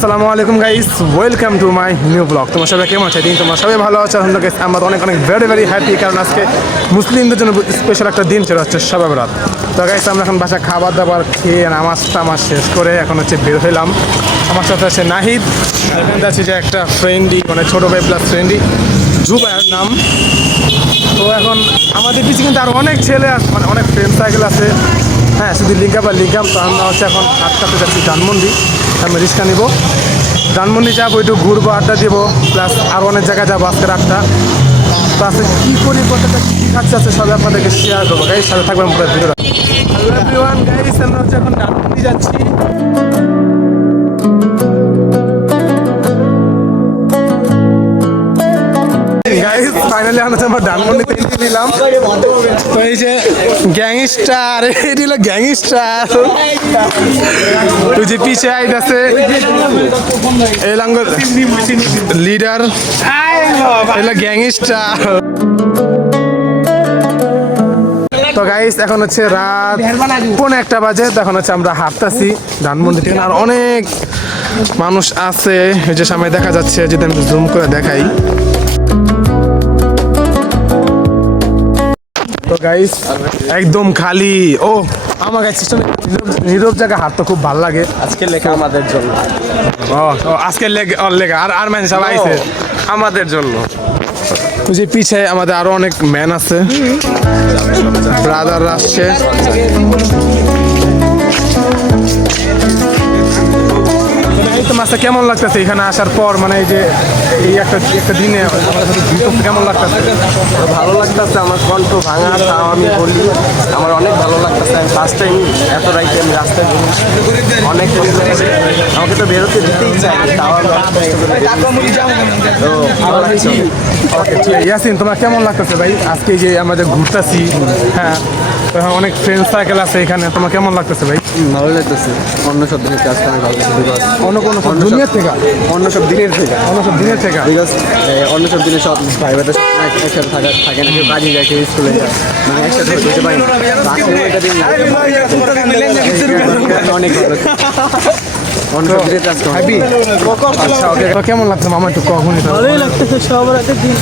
আসসালামু আলাইকুম guys welcome to my new blog তোমার সবাই কেমন আছে? দিন তোমার সবাই ভালো আছে আলহামদুলিল্লাহ guys, আমরা অনেক অনেক ভেরি ভেরি হ্যাপি কারণ আজকে মুসলিমদের জন্য স্পেশাল একটা দিন ছিল হচ্ছে সবাই রাত তো গাইস আমরা এখন বাসা খাবার দাবার খেয়ে নামাজ টামাজ শেষ করে এখন হচ্ছে বের হইলাম। আমার সাথে আছে নাহিদ আছে যে একটা ফ্রেন্ডি মানে ছোটো ভাই প্লাস ফ্রেন্ডই জুবাইয়ের নাম। তো এখন আমাদের পিছিয়ে কিন্তু আরও অনেক ছেলে আছে মানে অনেক ফ্রেন্ড সাইকেল আছে। হ্যাঁ শুধু লিঙ্কা বা লিঙ্কাম তো আমরা হচ্ছে এখন আটটাতে যাচ্ছি ধানমন্ডি। আমি রিক্সা নিব। ধানমন্ডি যাব, একটু ঘুরবো, আড্ডা দিব প্লাস আরও অনেক জায়গায় যাব আজকের আড্ডা। আজকে কী করি প্রত্যেকটা কী খাচ্ছে আছে সবাই আপনাদেরকে শেয়ার করব। গাড়ি সাথে থাকবেন পুরো ভিডিওটা। হ্যালো এভরিওয়ান আমরা হচ্ছে এখন ধানমন্ডি যাচ্ছি। আমরা ধানমন্ডিতে এন্ট্রি নিলাম তো এই যে গ্যাংস্টার এটি হলো গ্যাংস্টার। তুই যে পিছে আইতাছে এই লাঙ্গ লিডার এলো গ্যাংস্টার। তো গাইস এখন হচ্ছে রাত পৌনে একটা বাজে তখন হচ্ছে আমরা হাঁটতাছি ধানমন্ডি থেকে। আর অনেক মানুষ আছে এই যে সামনে দেখা যাচ্ছে যদি আমি জুম করে দেখাই। তো গাইস একদম খালি ও আমার কাছে সিস্টেম নীরব জায়গা হাঁটতে খুব ভালো লাগে। আজকে লেখা আমাদের জন্য। ও আজকে লেখা আর আর ম্যান সবাই আইছে। আমাদের জন্য। ওই যে পিছে আমাদের আরও অনেক ম্যান আছে। ব্রাদার আসছে। এই তো মাছটা কেমন লাগতেছে এখানে আসার পর? মানে এই যে এই একটা একটা দিনে কেমন লাগতেছে? ভালো লাগতেছে আমার কণ্ঠ ভাঙা তাও আমি বলি আমার অনেক ভালো লাগতেছে। আমি ফার্স্ট টাইম এত রাইতে আমি রাস্তায় অনেক আমাকে তো বেরোতে দিতেই চাই তাও আমি ইয়াসিন তোমার কেমন লাগতেছে ভাই? আজকে যে আমাদের ঘুরতেছি হ্যাঁ অনেক ফ্রেন্ড সার্কেল আছে এখানে। তোমার কেমন লাগতেছে ভাই? ভালো লাগতেছে। অন্য সব দিনের কাজ করে ভালো লাগছে অন্য কোনো দুনিয়ার থেকে? অন্য সব দিনের থেকে। অন্য সব দিনের থেকে? বিকজ অন্য সব দিনের সব ভাই ভাইদের একসাথে থাকা থাকে না কেউ কাজে যায় কেউ স্কুলে যায়। মানে একসাথে যেতে পারি না অনেক ভালো। কেমন লাগছে মামা একটু ভালোই লাগতেছে সবরাতের দিন।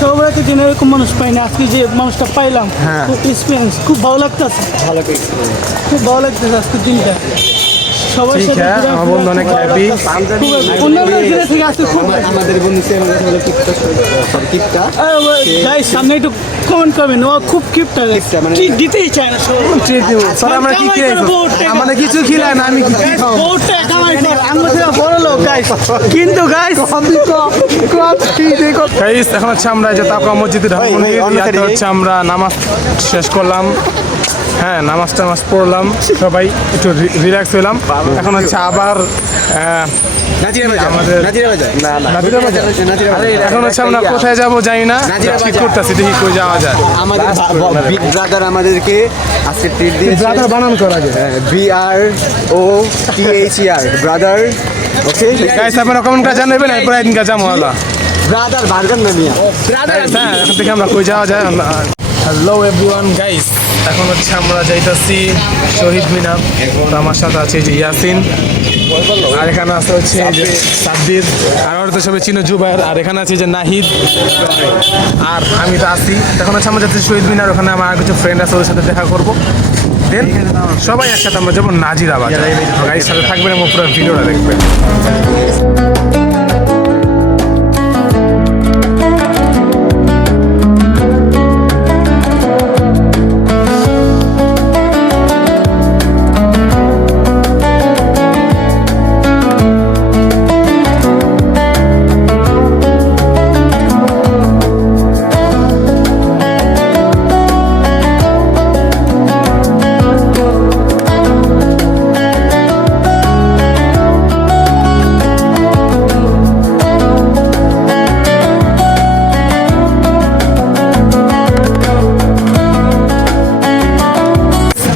সবরাতের দিন এরকম মানুষ পাই না। আজকে যে মানুষটা পাইলাম হ্যাঁ। খুব এক্সপিরিয়েন্স খুব ভালো লাগতেছে। ভালো খুব ভালো লাগতেছে আজকের দিনটা। ঠিক হ্যাঁ আমার বন্ধু অনেক হ্যাপি আমাদের বন্ধু সামনে একটু কমেন্ট করবেন। ও খুব কিপটা মানে- ঠিক দিতেই চায় না স্যার আমরা কি কামাই করে বউর টাকা। আমাদের কিছু খিলায় না আমি কি খাব। বউটা কামাই করে। আমরা থেকে বড় লোক গাইস কিন্তু গাইস এখন হচ্ছে আমরা যে মসজিদে হচ্ছে আমরা নামাজ শেষ করলাম। হ্যাঁ নামাজ টামাজ পড়লাম সবাই একটু রিল্যাক্স হইলাম। এখন হচ্ছে আবার আহ, আমাদের না না। নাজিরা বাজার? আরে, এখন হচ্ছে আমরা কোথায় যাব জানি না ঠিক করতেছি দেখি কই যাওয়া যায়। আমাদের বিগ ব্রাদার আমাদেরকে আজকে ট্রিট দিয়েছে। ব্রাদার বানান করা আগে। B R O T H E R brother okay guys আপনারা কমেন্ট করে জানাবেন এরপর যাব ব্রাদার বার্গার না নিয়া হ্যাঁ এখন থেকে আমরা কই যাওয়া যায় হ্যালো এভরিওয়ান গাইস এখন হচ্ছে আমরা যাইতাছি শহীদ মিনার। তো আমার সাথে আছে যে ইয়াসিন। আর এখানে আছে হচ্ছে যে সাব্বির। আর ওরা তো সবাই চিনো জুবাইর আর এখানে আছে যে নাহিদ। আর আমি তো আছি। এখন হচ্ছে আমরা যাচ্ছি শহীদ মিনার। ওখানে আমার কিছু ফ্রেন্ড আছে, ওদের সাথে দেখা করব। দেন সবাই একসাথে আমরা যাব নাজিরাবাদ। গাইস সাথে থাকবেন এবং পুরো ভিডিওটা দেখবেন।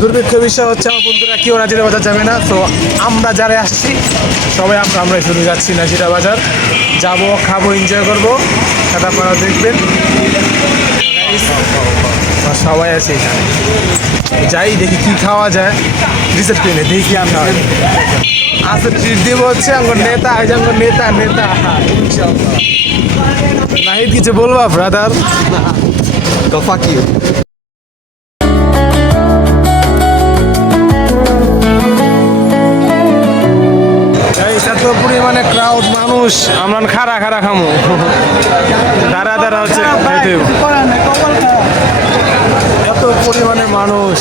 দুর্ভিক্ষ বিষয় হচ্ছে আমার বন্ধুরা কেউ নাজিরা বাজার যাবে না। তো আমরা যারা আসছি সবাই আমরা আমরা শুধু যাচ্ছি নাজিরা বাজার। যাব খাব এনজয় করব। সেটা আপনারা দেখবেন। সবাই আছে এখানে। যাই দেখি কি খাওয়া যায়। রিসেট নে, দেখি কি আনতে হয় আচ্ছা ট্রিট দিব হচ্ছে আমার নেতা যে আমার নেতা নেতা। নাহিদ কিছু বলবা ব্রাদার তো ফাক এত পরিমাণে ক্রাউড মানুষ। আমরা খারা খারা খামু। দাঁড়া দাঁড়া হচ্ছে এত পরিমাণে মানুষ।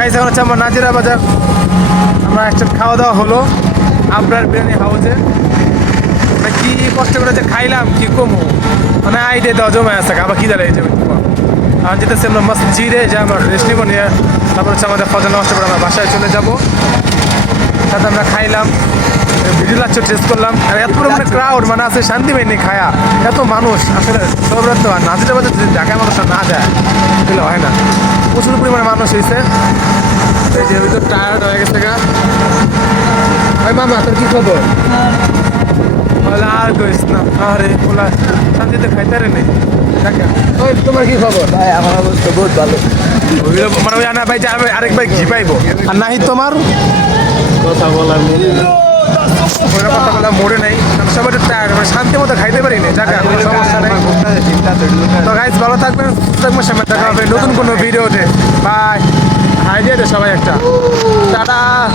গাইস এখন হচ্ছে আমরা নাজিরা বাজার। আমরা একসাথে খাওয়া দাওয়া হলো। আপনার বিরিয়ানি হাউসে মানে কি কষ্ট করে যে খাইলাম, কি কমো? মানে আইডিয়া দেওয়া জমে আসে আবার কি দাঁড়িয়ে যাবে আর যেতেছি আমরা জিরে যে আমার রেস্ট নিব নিয়ে। তারপর হচ্ছে আমাদের ফজল নষ্ট করে আমরা বাসায় চলে যাব। তাতে আমরা খাইলাম। ভিডিও লাচ্ছ টেস্ট করলাম। আর এত পরিমাণে ক্রাউড মানে আছে শান্তি পাইনি খায়া। এত মানুষ আসলে সব আর নাজিরা বাজার যদি ঢাকায় মানুষরা না যায় তাহলে হয় না। প্রচুর পরিমাণে মানুষ হয়েছে এই যে ওই তো টায়ার্ড হয়ে গেছে গা। ভাই মামা তোর কি খবর? বলে আর কইস না। আরে বলা শান্তিতে খাইতে রে নেই তোমার কি খবর? ভাই আমার অবস্থা বহুত ভালো। মানে আনা ভাই আরেক ভাই ঘি পাইবো। আর নাহি তোমার? কথা বলার মোড়ে নেই। মতো খাইতে ভালো থাকবেন দেখা হবে নতুন কোনো ভিডিওতে বাই হাই দিয়ে সবাই একটা। টাটা।